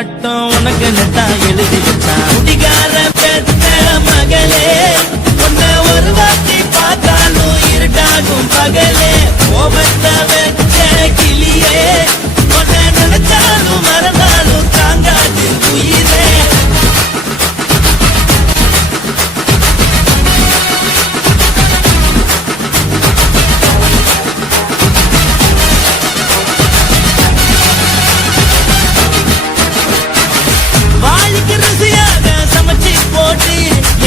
மட்டும் உனக்கு நெத்தான் எழுதி வச்சான். குடிகார பெத்த மகளே, உன்னை ஒரு வாட்டி பார்த்தாலும் இருட்டாகும் பகலே. கோபத்தை வச்ச கிளியே, உன்னை நினைச்சாலும் மறந்தாலும் தாங்காது உயிரே. வாழிக்கு ருசியாக சமைச்சு போட்டு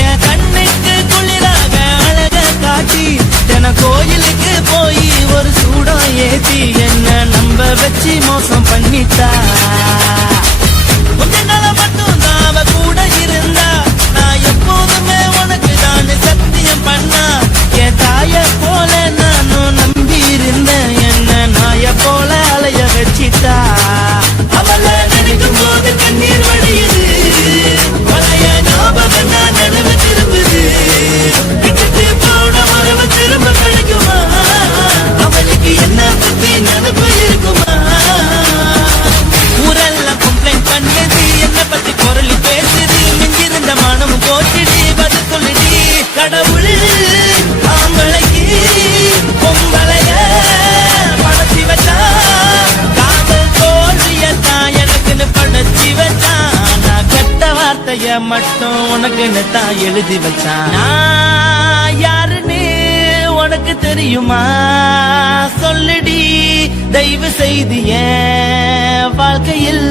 என் கண்ணுக்கு குளிராக அழக காட்டி தின கோயிலுக்கு போய் ஒரு சூடம் ஏத்தி என்ன நம்ப வச்சு மோசம் பண்ணிட்டா. கொஞ்ச நாள மட்டும் தான் அவ கூட இருந்தா, நான் எப்போதுமே உனக்கு தான் சத்தியம் பண்ணா. என் தாய போல நானும் நம்பி இருந்தேன், என்ன நாய போல அலைய வச்சிட்டா. அவளை நினைக்கும் போது கண்ணீர் வடியுது, பழைய ஞாபகம் நான் நினைவு திரும்புது. விட்டுட்டு போன உறவு திரும்ப கிடைக்குமா? அவளுக்கு என்ன பத்தி நினைப்பு இருக்குமா? ஊரெல்லாம் கம்ப்ளைண்ட் பண்ணுது, என்ன பத்தி குரலி பேசுது. மிஞ்சிருந்த மனமும் போட்டுடி, பதில் சொல்லுடி. கடவுள் ஆம்பளைக்கு பொம்பளைய படைச்சி வச்சா, காதல் தோல்வியத்தான் எனக்குன்னு படைச்சி வச்சான். நான் கெட்ட வார்த்தைய மட்டும் உனக்குன்னு தான் எழுதி வச்சான். நான் யாருன்னு உனக்கு தெரியுமா? சொல்லுடி தயவு செய்து என் வாழ்க்கையில்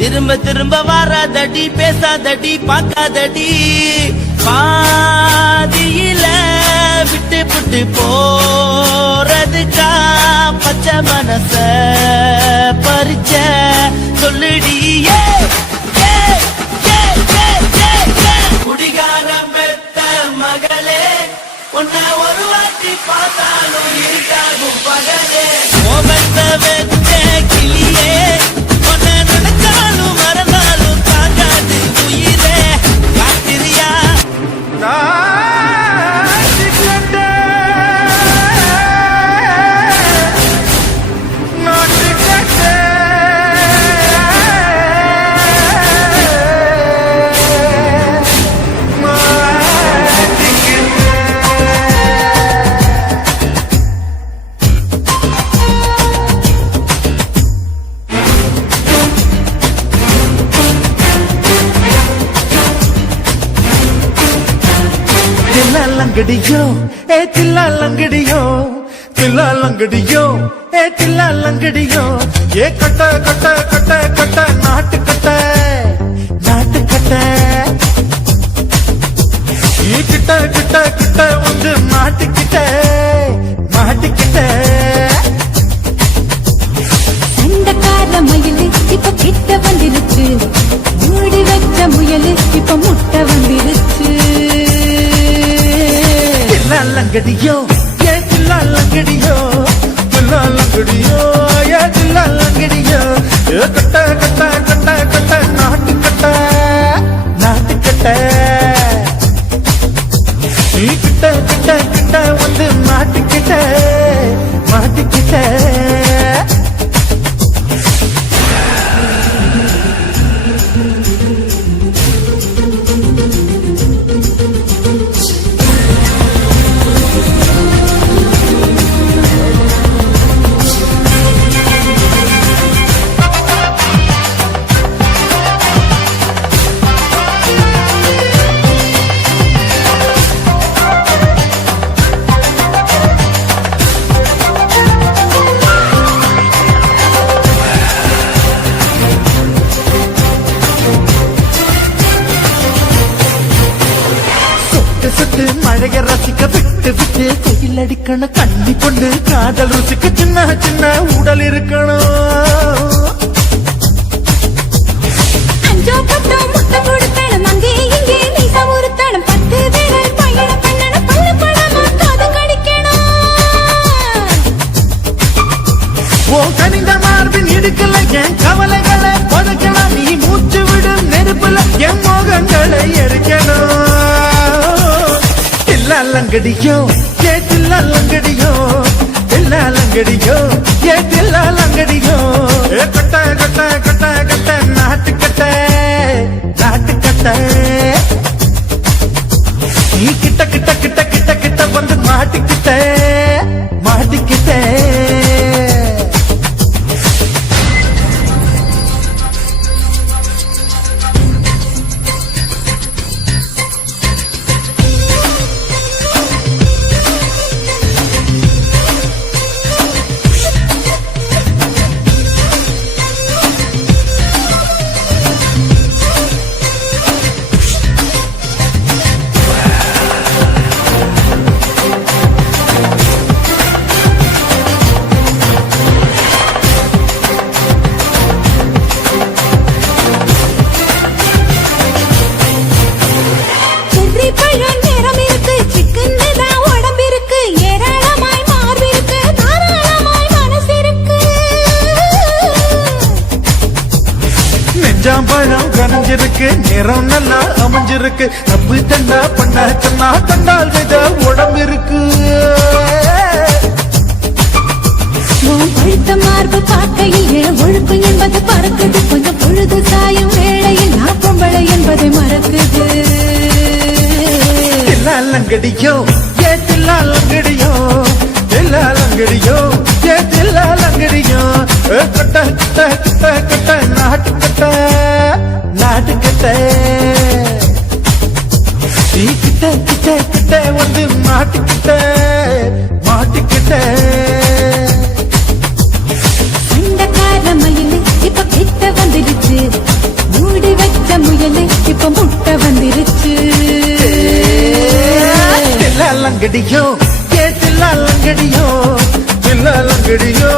திரும்ப திரும்ப வராதடி, பேசாதடி, பார்க்காதடி. பாதியில விட்டு விட்டு போறதுக்கா பச்சை மனச பறிச்ச சொல்லுடி. குடிகாரம் பெத்த மகளே, உன்னை ஒரு வாட்டி பார்த்தாலும் இருட்டாகும் பகலே. கோபத்தை வச்ச கிளியே, உன்னை நினைச்சாலும் மறந்தாலும் தாங்காது உயிரே. காத்திரியா லங்கடியோ ஏ தில்லா லங்கடியோ, தில்லா லங்கடியோ ஏ தில்லா லங்கடியோ. ஏ கட்ட கட்ட கட்ட கட்ட நாட்டு கட்ட, நாட்டு கட்ட. ஈ கிட்ட கிட்ட கிட்ட வந்து மாட்டிக்கிட்ட, மாட்டிக்கிட்ட. சண்டக்கார மயிலு இப்ப கிட்ட வந்துருச்சு, மூடி வச்ச முயலு இப்ப முட்டை வந்துருச்சு. லங்கடியோ ஏ தில்லா லங்கடியோ, தில்லா லங்கடியோ ஏ தில்லா லங்கடியோ. ஏ கட்ட கட்ட கட்ட கட்ட நாட்டு கட்ட, நாட்டு கட்ட. நீ கிட்ட கிட்ட கிட்ட வந்து மாட்டிக்கிட்ட, மாட்டிக்கிட்ட. சுட்டு மழைய ரசிக்க விட்டு விட்டு கையில் அடிக்கணும். கண்ணி பொண்ணு காதல் ருசிக்க சின்ன சின்ன உடல் இருக்கணும். அஞ்சோ பத்தோ முட்டை கொடுத்தனம், அங்கே இங்கே நீசா ஒருத்தனம். 10 விரல் பயணம் பண்ணணும், பல்ல படமா காது கடிக்கணும். ஓ கனிந்த மார்பின் இடுக்கல என் கவலைகளை புதைக்கலாம். நீ மூச்சு விடும் நெருப்புல என் மோகங்களை எரிக்கணும். தில்லா லங்கடியோ ஏ தில்லா லங்கடியோ, தில்லா லங்கடியோ ஏ தில்லா லங்கடியோ. கட்ட கட்ட கட்ட கட்ட நாட்டுக்கட்ட நாட்டுக்கட்ட நீ கிட்ட கிட்ட கிட்ட கிட்ட கிட்ட வந்து மாட்டிக்கிட்ட மாட்டிக்கிட்ட செர்ரி பழம் நிறம் இருக்கு, சிக்கன்னு தான் உடம்பு இருக்கு, ஏராளமாய் மார்பு இருக்கு, தாராளமாய் மனசு இருக்கு. நெஞ்சாம்பழம் கரைஞ்சிருக்கு நிறம் நல்லா அமைஞ்சிருக்கு தப்பு தண்டா பண்ண சொன்னா தண்டால் வித உடம்பு இருக்கு உன் பழுத்த மார்பு பார்க்கையில் என் ஒழுக்கம் என்பது பறக்குது, கொஞ்சம் பொழுது சாயும் வேளையில் நான் பொம்பளை என்பதை மறக்குது. தில்லாலங்கடியோ ஏ தில்லாலங்கடியோ தில்லாலங்கடியோ ஏ தில்லாலங்கடியோ கட்ட கட்ட கட்ட கட்ட நாட்டுக்கட்ட நாட்டுக்கட்ட நீ கிட்ட கிட்ட கிட்ட வந்து மாட்டிக்கிட்ட மாட்டிக்கிட்ட சண்டைக்கார மயிலு இப்ப கிட்ட வந்துருச்சு, மூடி வச்ச முயலு இப்ப முட்டை வந்துருச்சு. தில்லாலங்கடியோ ஏ தில்லாலங்கடியோ தில்லாலங்கடியோ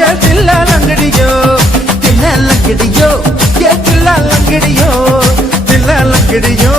ஏ தில்லாலங்கடியோ தில்லாலங்கடியோ ஏ தில்லாலங்கடியோ தில்லாலங்கடியோ